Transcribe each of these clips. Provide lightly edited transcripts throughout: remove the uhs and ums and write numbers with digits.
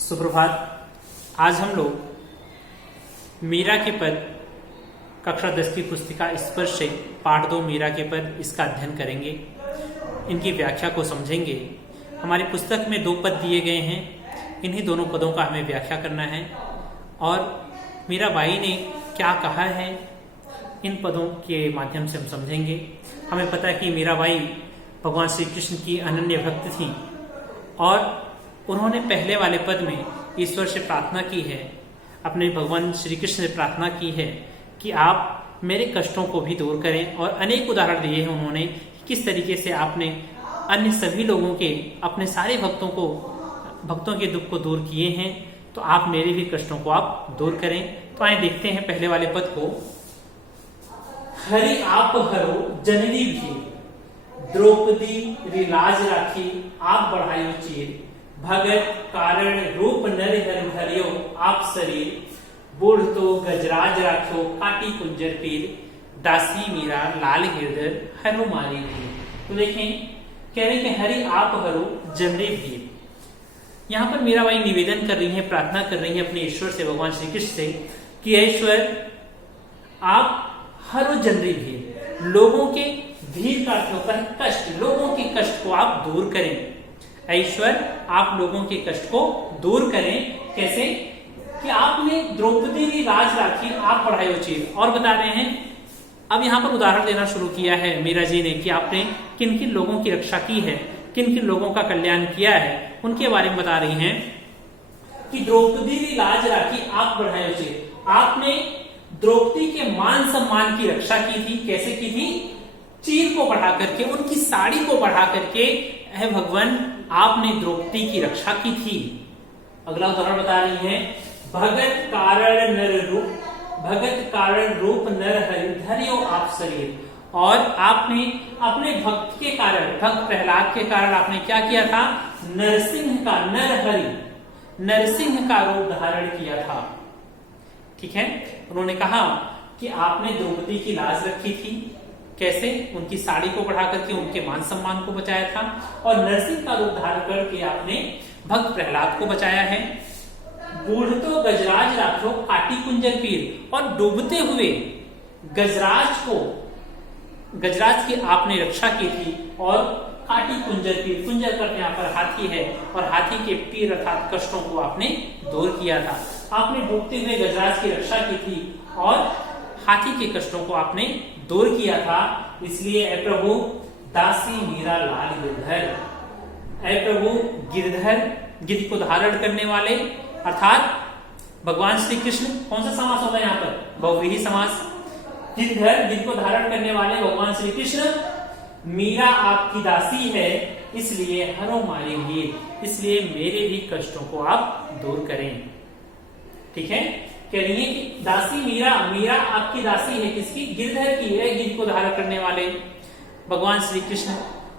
सुप्रभात। आज हम लोग मीरा के पद कक्षा 10 की पुस्तिका स्पर्श से पाठ 2 मीरा के पद इसका अध्ययन करेंगे, इनकी व्याख्या को समझेंगे। हमारी पुस्तक में 2 पद दिए गए हैं, इन्हीं दोनों पदों का हमें व्याख्या करना है और मीराबाई ने क्या कहा है इन पदों के माध्यम से हम समझेंगे। हमें पता है कि मीराबाई भगवान श्री कृष्ण की अनन्य भक्त थी और उन्होंने पहले वाले पद में ईश्वर से प्रार्थना की है, अपने भगवान श्री कृष्ण से प्रार्थना की है कि आप मेरे कष्टों को भी दूर करें। और अनेक उदाहरण दिए हैं उन्होंने किस तरीके से आपने अन्य सभी लोगों के, अपने सारे भक्तों के दुख को दूर किए हैं, तो आप मेरे भी कष्टों को आप दूर करें। तो आइए देखते हैं पहले वाले पद को। हरि आप हरो जननी भी, द्रौपदी री लाज राखी आप बढ़ायो चीर, भगत कारण रूप नर हर भरियो आप शरीर, बूढ़ तो गजराज राखो काटी कुंजर पीर, दासी मीरा लाल गिरधर हरो मारी भीर। तो देखें, कह रहे कि हरि आप हरो जननी भीर। यहाँ पर मीराबाई निवेदन कर रही है, प्रार्थना कर रही है अपने ईश्वर से, भगवान श्री कृष्ण से कि ईश्वर आप हरो जनरी भीर, लोगों के भीड़ का अर्थ होता है कष्ट, लोगों के कष्ट को आप दूर करें। ईश्वर आप लोगों के कष्ट को दूर करें। कैसे? कि आपने द्रौपदी की लाज राखी आप बढ़ायो चीर। और बता रहे हैं, अब यहाँ पर उदाहरण देना शुरू किया है मीरा जी ने कि आपने किन किन लोगों की रक्षा की है, किन किन लोगों का कल्याण किया है, उनके बारे में बता रही हैं कि द्रौपदी की लाज राखी आप बढ़ायो चीर। आपने द्रौपदी के मान सम्मान की रक्षा की थी। कैसे की थी? चीर को बढ़ा करके, उनकी साड़ी को बढ़ा करके है भगवान आपने द्रौपदी की रक्षा की थी। अगला उदाहरण बता रही है, भगत कारण रूप नर हरि धरियो आप शरीर। और आपने अपने भक्त के कारण, भक्त प्रहलाद के कारण आपने क्या किया था? नरसिंह का, नरसिंह का रूप धारण किया था। ठीक है, उन्होंने कहा कि आपने द्रौपदी की लाज रखी थी। कैसे? उनकी साड़ी को बढ़ा करके उनके मान सम्मान को बचाया था और नरसिंह का रूप धारण करके आपने भक्त प्रहलाद को बचाया है। बूढ़ तो गजराज राखो काटी कुंजर पीर, और डूबते हुए गजराज की आपने रक्षा की थी। और काटी कुंजर पीर, कुंजर पर यहाँ पर हाथी है और हाथी के पीर अर्थात कष्टों को आपने दूर किया था। आपने डूबते हुए गजराज की रक्षा की थी और हाथी के कष्टों को आपने दूर किया था। इसलिए ऐ प्रभु दासी मीरा लाल गिरधर, ऐ प्रभु गिरधर, गिद्ध को धारण करने वाले अर्थात भगवान श्री कृष्ण। कौन सा समास होगा यहाँ पर? बहुव्रीहि समास। गिरधर, गिद्ध को धारण करने वाले भगवान श्री कृष्ण, मीरा आपकी दासी है, इसलिए हरो मारी भीर, इसलिए मेरे भी कष्टों को आप दूर करें। ठीक है, कह रही है कि दासी मीरा, मीरा आपकी दासी है, किसकी? गिरधर की है, गिद्ध को धारण करने वाले भगवान श्री कृष्ण,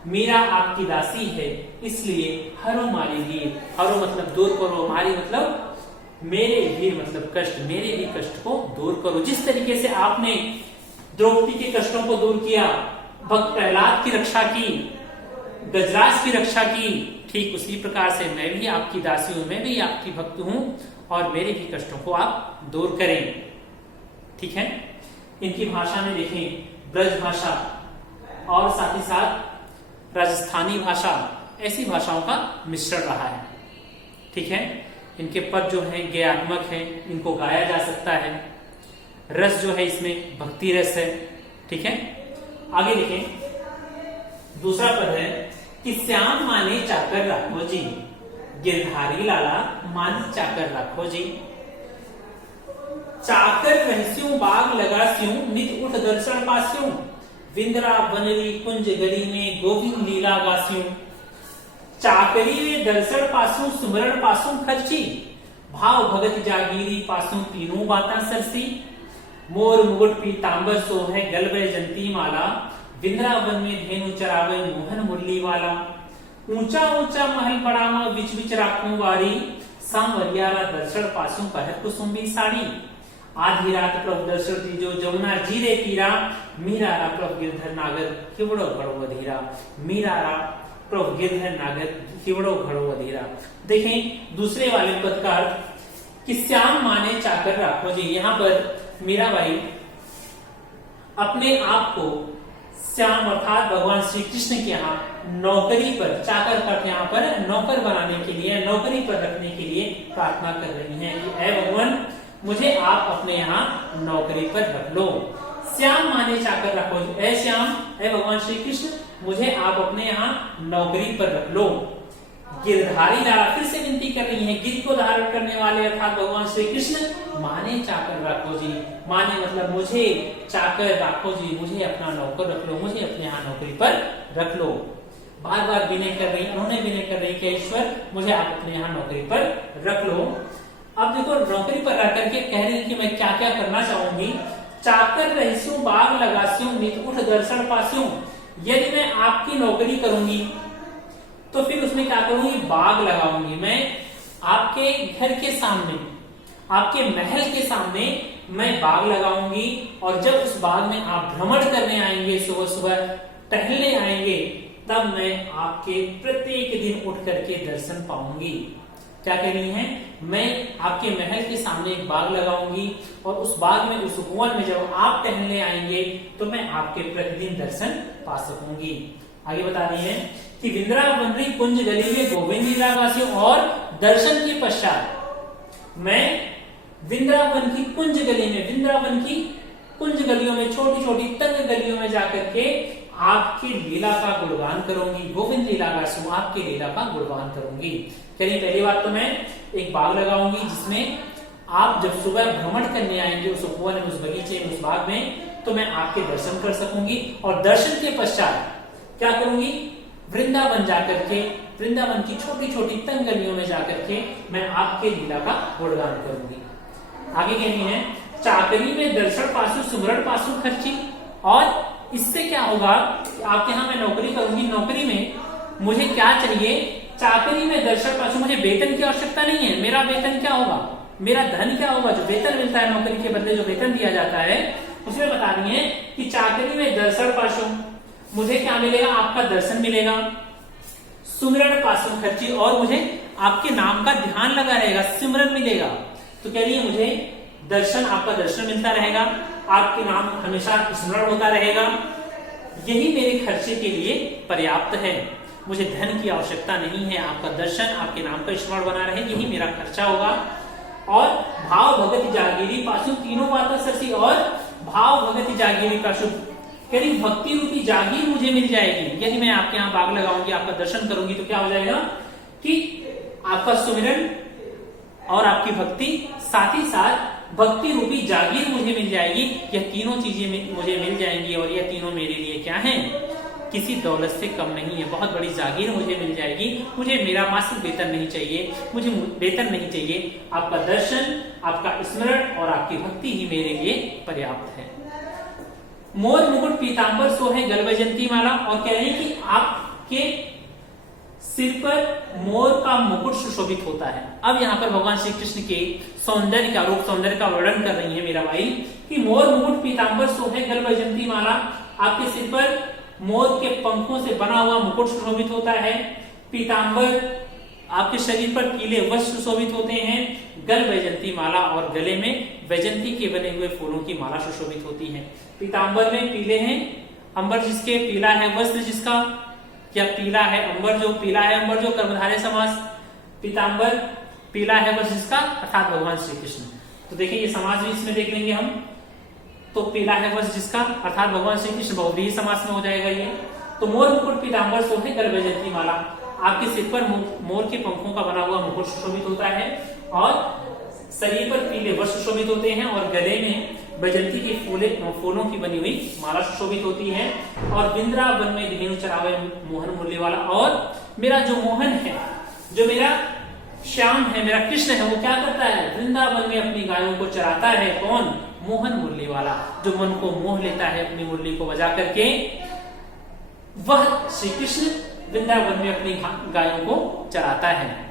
मीरा आपकी दासी है, इसलिए हरो मारी भीर। हरो मतलब दूर करो, मारी मतलब मेरे भीर मतलब कष्ट, मेरे भी कष्ट को दूर करो। जिस तरीके से आपने द्रौपदी के कष्टों को दूर किया, भक्त प्रहलाद की रक्षा की, गजराज की रक्षा की, ठीक उसी प्रकार से मैं भी आपकी दासी हूं, मैं भी आपकी भक्त हूं और मेरे भी कष्टों को आप दूर करें। ठीक है, इनकी भाषा में देखें, ब्रज भाषा और साथ ही साथ राजस्थानी भाषा, ऐसी भाषाओं का मिश्रण रहा है। ठीक है, इनके पद जो है गेयात्मक है, इनको गाया जा सकता है। रस जो है इसमें भक्ति रस है। ठीक है, आगे देखें, दूसरा पद है कि श्याम माने चाकर राखो जी, गिरधारी लाला मान चाकर राखो जी। चाकर रहस्यों बाग लगास्यों, नित उठ दर्शन पास्यों, विंद्रा बनरी कुंज गली में गोविंद लीला गास्यों। चाकरी वे दर्शन पासों, सुमरण पासों खर्ची, भाव भगत जागीरी पासों तीनों बाता सरसी। मोर मुकुट पीतांबर सो है गल में जंती माला, वृंदावन में धेनु चरावे मोहन मुरली वाला। ऊंचा ऊंचा महल पड़ावा बिच बिच राखूं वारी, सांवरियारा दर्शन पासों पहर कुसुम्बी साड़ी। आधी रात प्रभु दर्शन दीजो जमुना जीरे तीरा, मीरारा प्रभु गिरधर नागर किवड़ो बड़ो धीरा। मीरारा प्रभु गिरधर नागर हिवड़ो घड़ो अधीरा। देखें दूसरे वाले पद का अर्थ कि श्याम माने चाकर राखो जी। यहाँ पर मीराबाई अपने आप को श्याम अर्थात भगवान श्री कृष्ण के यहाँ नौकरी पर, चाकर का यहाँ पर नौकर बनाने के लिए, नौकरी पर रखने के लिए प्रार्थना कर रही हैं कि ऐ भगवान मुझे आप अपने यहाँ नौकरी पर रख लो। श्याम माने चाकर रखो, ऐ श्याम, ऐ भगवान श्री कृष्ण मुझे आप अपने यहाँ नौकरी पर रख लो। गिरधारी लाला फिर से विनती कर रही है, गिर को धारण करने वाले अर्थात भगवान श्री कृष्ण माने चाकर राखो जी। माने मतलब मुझे चाकर राखो जी, मुझे अपना नौकर रख लो, मुझे अपने यहाँ नौकरी पर रख लो। बार बार विनय कर रही, उन्होंने विनय कर रही कि ईश्वर मुझे आप अपने यहाँ नौकरी पर रख लो। अब देखो नौकरी पर रह करके कह रही कि मैं क्या क्या करना चाहूंगी। चाकर रहिसु बाग लगास्यू नित उठ दर्शन पास्यू। यदि मैं आपकी नौकरी करूंगी तो फिर उसमें क्या करूंगी, बाग लगाऊंगी। मैं आपके घर के सामने, आपके महल के सामने मैं बाग लगाऊंगी और जब उस बाग में आप भ्रमण करने आएंगे, सुबह सुबह टहलने आएंगे, तब मैं आपके प्रत्येक दिन उठ करके दर्शन पाऊंगी। क्या कहनी है, मैं आपके महल के सामने एक बाग लगाऊंगी और उस बाग में, उस उपवन में जब आप टहलने आएंगे तो मैं आपके प्रतिदिन दर्शन पा सकूंगी। आगे बता रही है कि वृंदावन कुंज गली में गोविंद लीलावासी और दर्शन के पश्चात मैं वृंदावन की कुंज गली में, वृंदावन की कुंज गलियों में, छोटी छोटी तंग गलियों में जाकर के आपकी लीला का गुणगान करूंगी। गोविंद लीलावासी, आपकी लीला का गुणगान करूंगी। कहीं पहली बात तो मैं एक बाग लगाऊंगी जिसमें आप जब सुबह भ्रमण करने आएंगे उस उपवन में, उस बगीचे में, उस बाग में, तो मैं आपके दर्शन कर सकूंगी। और दर्शन के पश्चात क्या करूंगी, वृंदावन जाकर के, वृंदावन की छोटी छोटी तंग गलियों में जाकर के मैं आपके लीला का गुणगान करूंगी। आगे कहनी है चाकरी में दर्शन पासु सुमरण पासु खर्ची। और इससे क्या होगा, आपके यहाँ मैं नौकरी करूंगी, नौकरी में मुझे क्या चाहिए, चाकरी में दर्शन पासु, मुझे वेतन की आवश्यकता नहीं है। मेरा वेतन क्या होगा, मेरा धन क्या होगा, जो वेतन मिलता है नौकरी के बदले जो वेतन दिया जाता है, उसमें बता रही है कि चाकरी में दर्शन पासु, मुझे क्या मिलेगा, आपका दर्शन मिलेगा। सुमिरन पासु खर्ची, और मुझे आपके नाम का ध्यान लगा रहेगा, सिमरन मिलेगा। तो कह रही है मुझे दर्शन, आपका दर्शन मिलता रहेगा, आपके नाम हमेशा स्मरण होता रहेगा, यही मेरे खर्चे के लिए पर्याप्त है। मुझे धन की आवश्यकता नहीं है, आपका दर्शन, आपके नाम का स्मरण बना रहे, यही मेरा खर्चा होगा। और भाव भगत जागीरी पासु, तीनों बातें सरसी, और भाव भगत जागीरी पासु, कहीं भक्ति रूपी जागीर मुझे मिल जाएगी। यदि मैं आपके यहाँ बाग लगाऊंगी, आपका दर्शन करूंगी, तो क्या हो जाएगा कि आपका सुमिरन और आपकी भक्ति, साथ ही साथ भक्ति रूपी जागीर मुझे मिल जाएगी। यह तीनों चीजें मुझे मिल जाएंगी और यह तीनों मेरे लिए क्या है, किसी दौलत से कम नहीं है। बहुत बड़ी जागीर मुझे मिल जाएगी। मुझे मेरा मासिक वेतन नहीं चाहिए, मुझे वेतन नहीं चाहिए, आपका दर्शन, आपका स्मरण और आपकी भक्ति ही मेरे लिए पर्याप्त है। मोर मुकुट पीतांबर सोहे गल वैजंती माला, और कह रहे हैं कि आपके सिर पर मोर का मुकुट सुशोभित होता है। अब यहाँ पर भगवान श्री कृष्ण के सौंदर्य का, रूप सौंदर्य का वर्णन कर रही है मीराबाई कि मोर मुकुट पीतांबर सोहे गल वैजंती माला, आपके सिर पर मोर के पंखों से बना हुआ मुकुट सुशोभित होता है। पीतांबर, आपके शरीर पर पीले वस्त्र सुशोभित होते हैं। गल वैजंती माला, और गले में वैजंती के बने हुए फूलों की माला सुशोभित होती है। पीतांबर में पीले हैं, अंबर जिसके पीला है, वस्त्र जिसका क्या पीला है, अंबर जो पीला है, अंबर जो कर्मधारय समास, पीतांबर पीला है वस्त्र जिसका, अर्थात भगवान श्री कृष्ण। तो देखिए ये समास भी इसमें देख लेंगे हम। तो पीला है वस्त्र जिसका, अर्थात भगवान श्री कृष्ण, बहुव्रीहि समास में हो जाएगा ये। तो मोर मुकुट पीतांबर सोहे गल वैजंती माला, आपके सिर पर मोर के पंखों का बना हुआ मुकुट सुशोभित होता है और शरीर पर पीले वस्त्र सुशोभित होते हैं और गले में वैजंती के फूलों की बनी हुई माला सुशोभित होती है। और वृंदावन में धेनु चरावे मोहन मुरली वाला, और मेरा जो मोहन है, जो मेरा श्याम है, मेरा कृष्ण है, वो क्या करता है, वृंदावन में अपनी गायों को चराता है। कौन, मोहन मुरली वाला, जो मन को मोह लेता है अपनी मुरली को बजा करके, वह श्री कृष्ण वृंदावन में अपनी गायों को चराता है।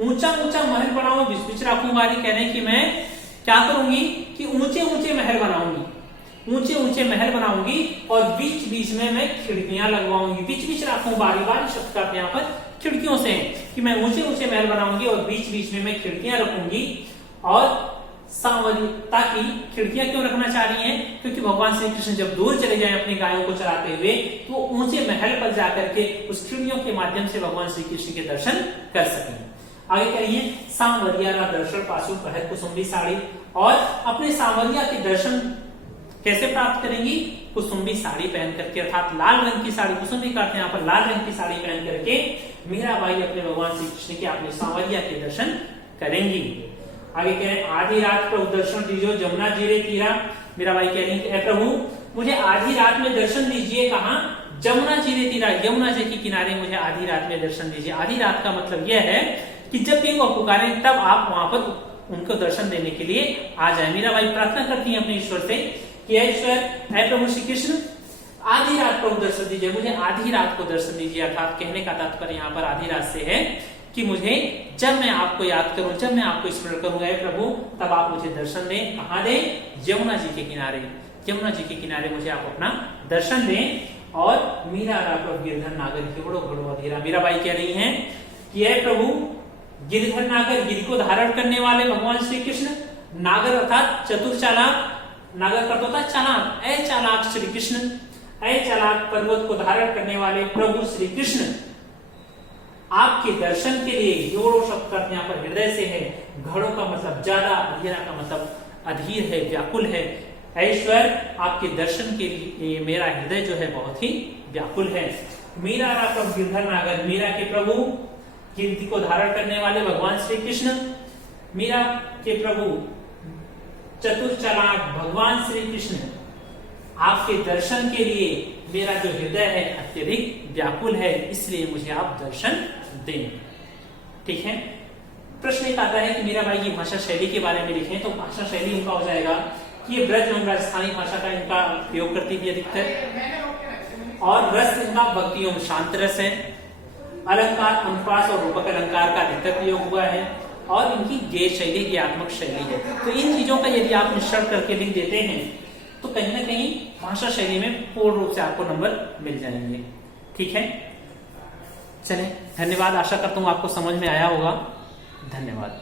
ऊंचा ऊंचा महल बनाओ बीच बीच राखूंगा, कह रहे कि मैं क्या करूंगी कि ऊंचे ऊंचे महल बनाऊंगी। ऊंचे ऊंचे महल बनाऊंगी और बीच बीच में मैं खिड़कियां लगवाऊंगी। बीच बीच रखूं, बारी बारी शब्द का यहाँ पर खिड़कियों से है कि मैं ऊंचे ऊंचे महल बनाऊंगी और बीच बीच में मैं खिड़कियां रखूंगी। और सांवरी, ताकि खिड़कियां क्यों रखना चाह रही हैं? क्योंकि भगवान श्री कृष्ण जब दूर चले जाएं अपनी गायों को चराते हुए तो वो ऊंचे महल पर जाकर के उस खिड़कियों के माध्यम से भगवान श्री कृष्ण के दर्शन कर सकें। आगे करिए, सांवरिया का दर्शन पासु पहर कुसुम्बी साड़ी। और अपने सांवरिया के दर्शन कैसे प्राप्त करेंगी? कुसुम्बी साड़ी पहन करके, अर्थात लाल रंग की साड़ी, कुसुम्बी का अर्थ यहाँ पर लाल रंग की साड़ी पहन करके मीराबाई अपने भगवान श्री कृष्ण के अपने सांवरिया के दर्शन करेंगी। आगे कह रहे हैं, आधी रात प्रभु दर्शन दीजिए जमुना जीरे तीरा। मीराबाई कह रही है, प्रभु मुझे आधी रात में दर्शन दीजिए। कहाँ? जमुना जीरे तीरा, यमुना जी के किनारे मुझे आधी रात में दर्शन दीजिए। आधी रात का मतलब यह है कि जब भी वो पुकारें तब आप वहां पर उनको दर्शन देने के लिए आ जाए। मीराबाई प्रार्थना करती है अपने ईश्वर से कि ईश्वर, ऐ प्रभु श्री कृष्ण, आधी रात प्रभु दर्शन दीजिए, मुझे आधी रात को दर्शन दीजिए। अर्थात कहने का तात्पर्य यहाँ पर आधी रात से है कि मुझे जब मैं आपको याद करूं, जब मैं आपको स्मरण करूंगा प्रभु, तब आप मुझे दर्शन दें। कहां दें? यमुना जी के किनारे। यमुना जी के किनारे मुझे आप अपना दर्शन दें। और मीरा प्रभु गिरधर नागर घोड़ो घोड़ो अधीरा। मीराबाई कह रही हैं कि हे प्रभु, गिरधर नागर, गिर को धारण करने वाले भगवान श्री कृष्ण, नागर अर्थात चतुर चालाक, नागर का होता चालाक, ऐ चालाक श्री कृष्ण, ऐ चालाक पर्वत को धारण करने वाले प्रभु श्री कृष्ण, आपके दर्शन के लिए, जोड़ो शब्द का यहाँ पर हृदय से है, घड़ों का मतलब ज्यादा, अधीरा का मतलब अधीर है, व्याकुल है। ईश्वर, आपके दर्शन के लिए मेरा हृदय जो है बहुत ही व्याकुल है। मीरा प्रभु गिरधर नागर, मीरा के प्रभु, गिरधि को धारण करने वाले भगवान श्री कृष्ण, मीरा के प्रभु चतुर चालाक भगवान श्री कृष्ण, आपके दर्शन के लिए मेरा जो हृदय है अत्यधिक व्याकुल है, इसलिए मुझे आप दर्शन दें। ठीक है। प्रश्न एक आता है कि मीराबाई की भाषा शैली के बारे में लिखें, तो भाषा शैली उनका हो जाएगा कि ये ब्रज एवं राजस्थानी भाषा का इनका प्रयोग करती थी अधिकतर, और रस इनका भक्ति एवं शांत रस है। अलंकार, अनुप्रास और रूपक अलंकार का अधिकतर प्रयोग हुआ है, और इनकी गेय शैली, ज्ञात्मक शैली है। तो इन चीजों का यदि आप मिश्रण करके लिख देते हैं तो कहीं ना कहीं भाषा शैली में पूर्ण रूप से आपको नंबर मिल जाएंगे। ठीक है, चलें, धन्यवाद। आशा करता हूं आपको समझ में आया होगा। धन्यवाद।